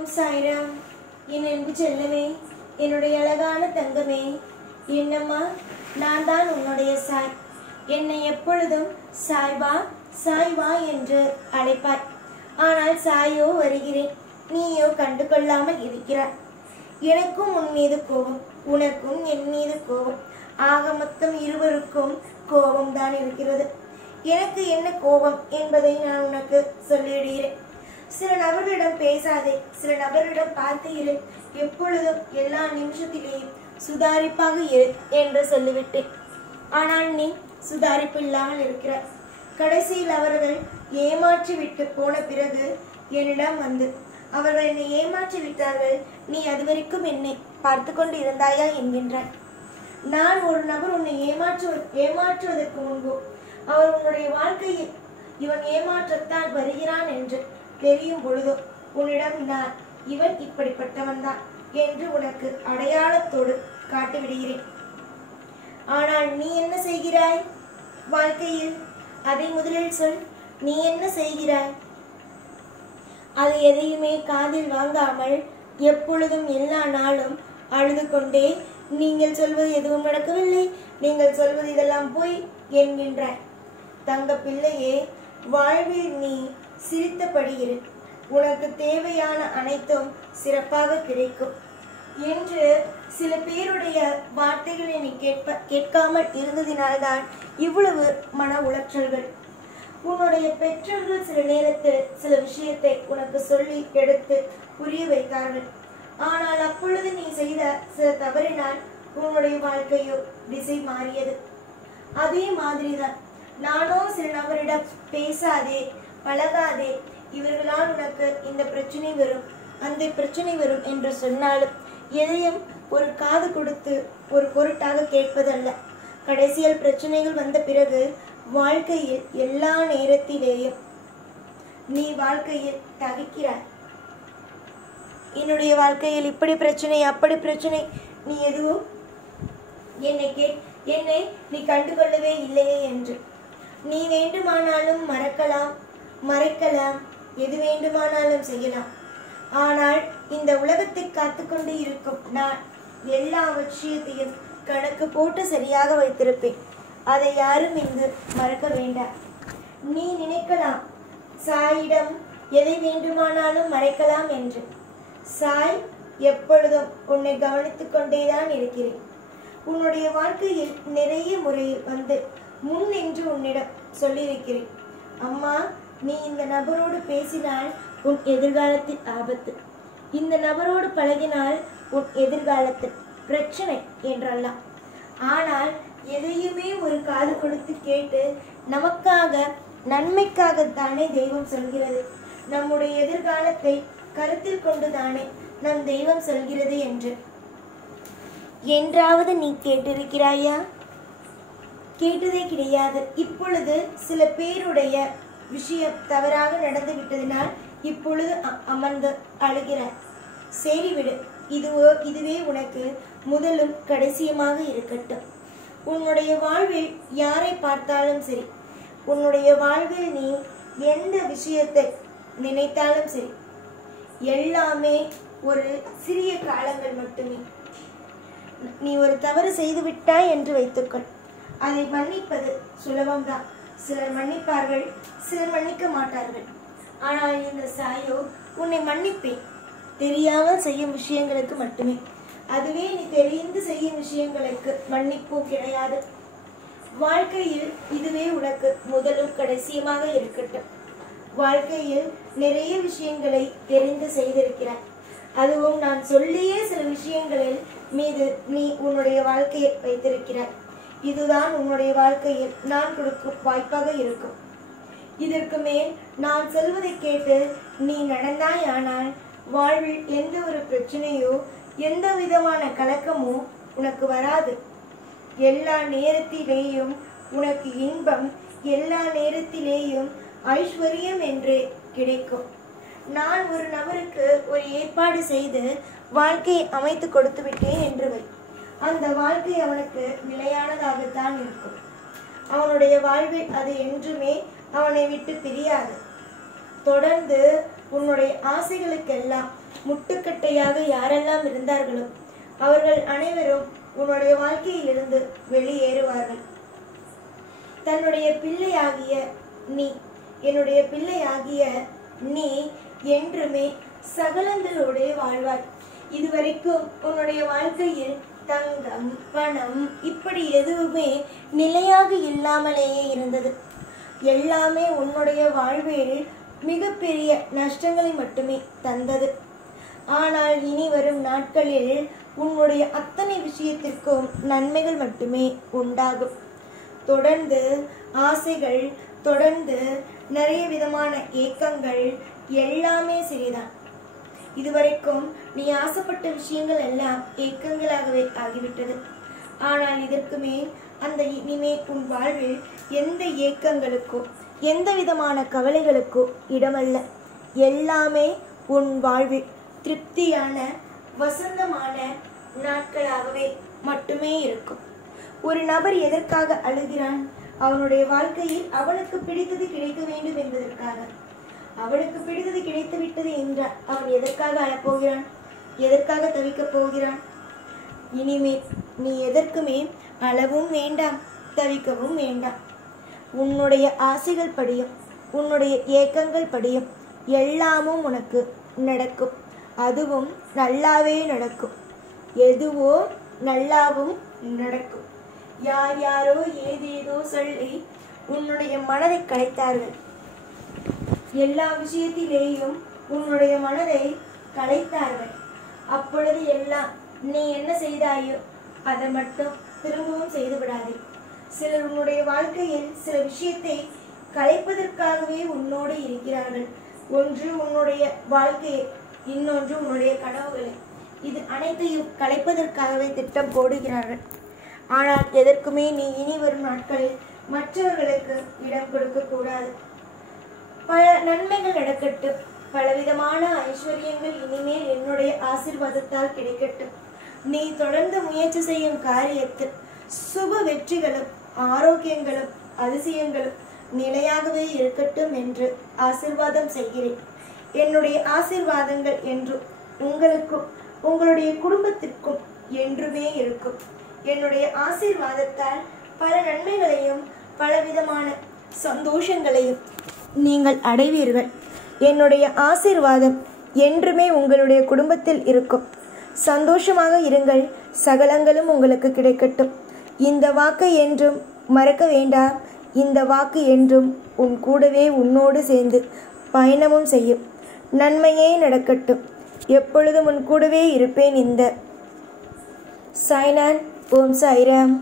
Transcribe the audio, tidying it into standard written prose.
ஓம் சாய்ராம். என் அன்பு செல்லமே, என்னுடைய அழகான தங்கமே, என்னம்மா, நான் தான் உன்னுடைய சாய். என்னை எப்பொழுதும் சாய்வா சாய்வா என்று அழைப்பாய். ஆனால் சாயோ வருகிறேன், நீயோ கண்டு கொள்ளாமல் இருக்கிறாய். எனக்கும் உன் மீது கோபம், உனக்கும் என் மீது கோபம். ஆக மொத்தம் இருவருக்கும் கோபம் தான் இருக்கிறது. எனக்கு என்ன கோபம் என்பதை நான் உனக்கு சொல்லிவிடுகிறேன். சில நபர்களிடம் பேசாதே, சில நபர்களிடம் பார்த்து இரு, எப்பொழுதும் எல்லா நிமிஷத்திலேயும் சுதாரிப்பாக இரு என்று சொல்லிவிட்டேன். ஆனால் நீ சுதாரிப்பு இல்லாமல் இருக்கிறாய். கடைசியில் அவர்கள் ஏமாற்றி விட்டு போன பிறகு என்னிடம் வந்து அவர்கள் என்னை ஏமாற்றி விட்டார்கள், நீ அதுவரைக்கும் என்னை பார்த்து கொண்டு இருந்தாயா என்கின்றாய். நான் ஒரு நபர் உன்னை ஏமாற்றுவதற்கு முன்பு அவர் உன்னுடைய வாழ்க்கையில் இவன் ஏமாற்றத்தான் வருகிறான் என்று தெரியும் பொழுதோ உன்னிடம் நான் இவன் இப்படிப்பட்டவன் தான் என்று உனக்கு அடையாளத்தோடு காட்டிவிடுகிறேன். ஆனால் நீ என்ன செய்கிறாய் வாழ்க்கையில்? அதை முதலில் சொல். நீ என்ன செய்கிறாய்? அது எதையுமே காதில் வாங்காமல் எப்பொழுதும் எல்லா நாளும் அழுது கொண்டே, நீங்கள் சொல்வது எதுவும் நடக்கவில்லை, நீங்கள் சொல்வது இதெல்லாம் போய் என்கின்றாய். தங்க பிள்ளையே, வாழ்வில் நீ சிரித்தபடி இரு. உனக்கு தேவையான அனைத்தும் சிறப்பாக கிடைக்கும் என்று சில பேருடைய வார்த்தைகளை நீ கேட்காமல் இருந்ததினால்தான் இவ்வளவு மன உளைச்சல்கள். உன்னுடைய பெற்றோர்கள் சில நேரத்தில் சில விஷயத்தை உனக்கு சொல்லி எடுத்து புரிய வைத்தார்கள். ஆனால் அப்பொழுது நீ செய்த சில தவறினால் உன்னுடைய வாழ்க்கையோ திசை மாறியது. அதே மாதிரிதான் நானோ சில நபரிடம் பேசாதே, பழகாதே, இவர்களால் உனக்கு இந்த பிரச்சனை வரும், அந்த பிரச்சனை வரும் என்று சொன்னாலும் எதையும் ஒரு காது கொடுத்து ஒரு பொருட்டாக கேட்பதல்ல. கடைசியில் பிரச்சனைகள் வந்த பிறகு வாழ்க்கையில் எல்லா நேரத்திலேயும் நீ வாழ்க்கையில் தவிக்கிறாய். என்னுடைய வாழ்க்கையில் இப்படி பிரச்சனை, அப்படி பிரச்சனை, நீ எதுவும் என்னை நீ கண்டுகொள்ளவே இல்லையே என்று. நீ வேண்டுமானாலும் மறைக்கலாம், எது வேண்டுமானாலும் செய்யலாம். ஆனால் இந்த உலகத்தை காத்துக்கொண்டு இருக்கும் நான் எல்லா விஷயத்தையும் கணக்கு போட்டு சரியாக வைத்திருப்பேன். அதை யாரும் இங்கு மறக்க வேண்டாம். நீ நினைக்கலாம் சாயிடம் எதை வேண்டுமானாலும் மறைக்கலாம் என்று. சாய் எப்பொழுதும் உன்னை கவனித்துக் கொண்டேதான் இருக்கிறேன். உன்னுடைய வாழ்க்கையில் நிறைய முறையில் வந்து முன் நின்று உன்னிடம் சொல்லியிருக்கிறேன். அம்மா, நீ இந்த நபரோடு பேசினால் உன் எதிர்காலத்தில் ஆபத்து, இந்த நபரோடு பழகினால் உன் எதிர்காலத்தில் பிரச்சனை என்றெல்லாம். ஆனால் எதையுமே ஒரு காது கொடுத்து கேட்டு நமக்காக நன்மைக்காகத்தானே தெய்வம் சொல்கிறது. நம்முடைய எதிர்காலத்தை கருத்தில் கொண்டுதானே நம் தெய்வம் சொல்கிறது என்று என்றாவது நீ கேட்டிருக்கிறாயா? கேட்டதே கிடையாது. இப்பொழுது சில பேருடைய விஷயம் தவறாக நடந்து விட்டதினால் இப்பொழுது அமர்ந்து அழுகிறாய். சரி விடு, இதுவே உனக்கு முதலும் கடைசியமாக இருக்கட்டும். உன்னுடைய வாழ்வில் யாரை பார்த்தாலும் சரி, உன்னுடைய வாழ்வில் நீ எந்த விஷயத்தை நினைத்தாலும் சரி, எல்லாமே ஒரு சிறிய காலங்கள் மட்டுமே. நீ ஒரு தவறு செய்து விட்டாய் என்று வைத்துக்கொள், அதை மன்னிப்பது சுலபம்தான். சிலர் மன்னிப்பார்கள், சிலர் மன்னிக்க மாட்டார்கள். ஆனால் இந்த சாயோ உன்னை மன்னிப்பேன், தெரியாமல் செய்யும் விஷயங்களுக்கு மட்டுமே. அதுவே நீ தெரிந்து செய்யும் விஷயங்களுக்கு மன்னிப்பும் கிடையாது. வாழ்க்கையில் இதுவே உனக்கு முதலும் கடைசியமாக இருக்கட்டும். வாழ்க்கையில் நிறைய விஷயங்களை தெரிந்து செய்திருக்கிறாய். அதுவும் நான் சொல்லியே சில விஷயங்களில் மீது நீ உன்னுடைய வாழ்க்கையை வைத்திருக்கிறாய். இதுதான் உன்னுடைய வாழ்க்கையில் நான் கொடுக்கும் வாய்ப்பாக இருக்கும். இதற்கு மேல் நான் சொல்வதை கேட்டு நீ நடந்தாயானால் வாழ்வில் எந்த ஒரு பிரச்சனையோ எந்த விதமான கலக்கமோ உனக்கு வராது. எல்லா நேரத்திலேயும் உனக்கு இன்பம், எல்லா நேரத்திலேயும் ஐஸ்வர்யம் என்று கிடைக்கும். நான் ஒரு நபருக்கு ஒரு ஏற்பாடு செய்து வாழ்க்கையை அமைத்து கொடுத்து விட்டேன் என்று வை. அந்த வாழ்க்கை அவனுக்கு நிலையானதாகத்தான் இருக்கும். அவனுடைய வாழ்வில் அது என்றுமே அவனை விட்டு பிரியாது. தொடர்ந்து உன்னுடைய ஆசைகளுக்கெல்லாம் முட்டுக்கட்டையாக யாரெல்லாம் இருந்தார்களோ அவர்கள் அனைவரும் உன்னுடைய வாழ்க்கையிலிருந்து வெளியேறுவார்கள். தன்னுடைய பிள்ளையாகிய நீ, என்னுடைய பிள்ளையாகிய நீ என்றுமே சகலங்களோடு வாழ்வாய். இதுவரைக்கும் உன்னுடைய வாழ்க்கையில் தங்கம், பணம் இப்படி எதுவுமே நிலையாக இல்லாமலேயே இருந்தது. எல்லாமே உன்னுடைய வாழ்வில் மிகப்பெரிய நஷ்டங்களை மட்டுமே தந்தது. ஆனால் இனி வரும் நாட்களில் உன்னுடைய அத்தனை விஷயத்திற்கும் நன்மைகள் மட்டுமே உண்டாகும். தொடர்ந்து ஆசைகள், தொடர்ந்து நிறைய விதமான ஏக்கங்கள் எல்லாமே சரிதான். இதுவரைக்கும் நீ ஆசைப்பட்ட விஷயங்கள் எல்லாம் ஏக்கங்களாகவே ஆகிவிட்டது. ஆனால் இதற்கு மேல் அந்த இனிமேல் உன் வாழ்வில் எந்த ஏக்கங்களுக்கோ எந்த விதமான கவலைகளுக்கோ இடமல்ல. எல்லாமே உன் வாழ்வில் திருப்தியான வசந்தமான நாட்களாகவே மட்டுமே இருக்கும். ஒரு நபர் எதற்காக அழுகிறான்? அவனுடைய வாழ்க்கையில் அவனுக்கு பிடித்தது கிடைக்க வேண்டும் என்பதற்காக. அவனுக்கு பிடித்தது கிடைத்து விட்டது என்றால் அவன் எதற்காக அழப்போகிறான்? எதற்காக தவிக்கப் போகிறான்? இனிமேல் நீ எதற்குமே அழவும் வேண்டாம், தவிக்கவும் வேண்டாம். உன்னுடைய ஆசைகள் படியும், உன்னுடைய ஏக்கங்கள் படியும் எல்லாமும் உனக்கு நடக்கும். அதுவும் நல்லாவே நடக்கும். எதுவோ நல்லாவும் நடக்கும். யார் யாரோ ஏதேதோ சொல்லி உன்னுடைய மனதை கலைத்தார்கள். எல்லா விஷயத்திலேயும் உன்னுடைய மனதை கலைத்தார்கள். அப்பொழுது எல்லாம் நீ என்ன செய்தாயோ அதை மட்டும் திரும்பவும் செய்து விடாதே. சிலர் உன்னுடைய வாழ்க்கையில் சில விஷயத்தை கலைப்பதற்காகவே உன்னோடு இருக்கிறார்கள். ஒன்று உன்னுடைய வாழ்க்கையை, இன்னொன்று உன்னுடைய கனவுகளை. இது அனைத்தையும் கலைப்பதற்காகவே திட்டம் போடுகிறார்கள். ஆனால் எதற்குமே நீ இனி வரும் நாட்களில் மற்றவர்களுக்கு இடம் கொடுக்க கூடாது. பல நன்மைகள் நடக்கட்டும், பலவிதமான ஐஸ்வர்யங்கள் இனிமேல் என்னுடைய ஆசீர்வாதத்தால் கிடைக்கட்டும். நீ தொடர்ந்து முயற்சி செய்யும் காரியத்தில் சுப வெற்றிகளும் ஆரோக்கியங்களும் அதிசயங்களும் நிலையாகவே இருக்கட்டும் என்று ஆசீர்வாதம் செய்கிறேன். என்னுடைய ஆசீர்வாதங்கள் என்றும் உங்களுக்கும் உங்களுடைய குடும்பத்திற்கும் என்றுமே இருக்கும். என்னுடைய ஆசீர்வாதத்தால் பல நன்மைகளையும் பலவிதமான சந்தோஷங்களையும் நீங்கள் அடைவீர்கள். என்னுடைய ஆசீர்வாதம் என்றுமே உங்களுடைய குடும்பத்தில் இருக்கும். சந்தோஷமாக இருங்கள், சகலங்களும் உங்களுக்கு கிடைக்கட்டும். இந்த வாக்கை என்றும் மறக்க வேண்டாம். இந்த வாக்கு என்றும் உன் கூடவே உன்னோடு சேர்ந்து பயணமும் செய்யும். நன்மையே நடக்கட்டும். எப்பொழுதும் உன் கூடவே இருப்பேன். இந்த சாய்நான். ஓம் சாய்ராம்.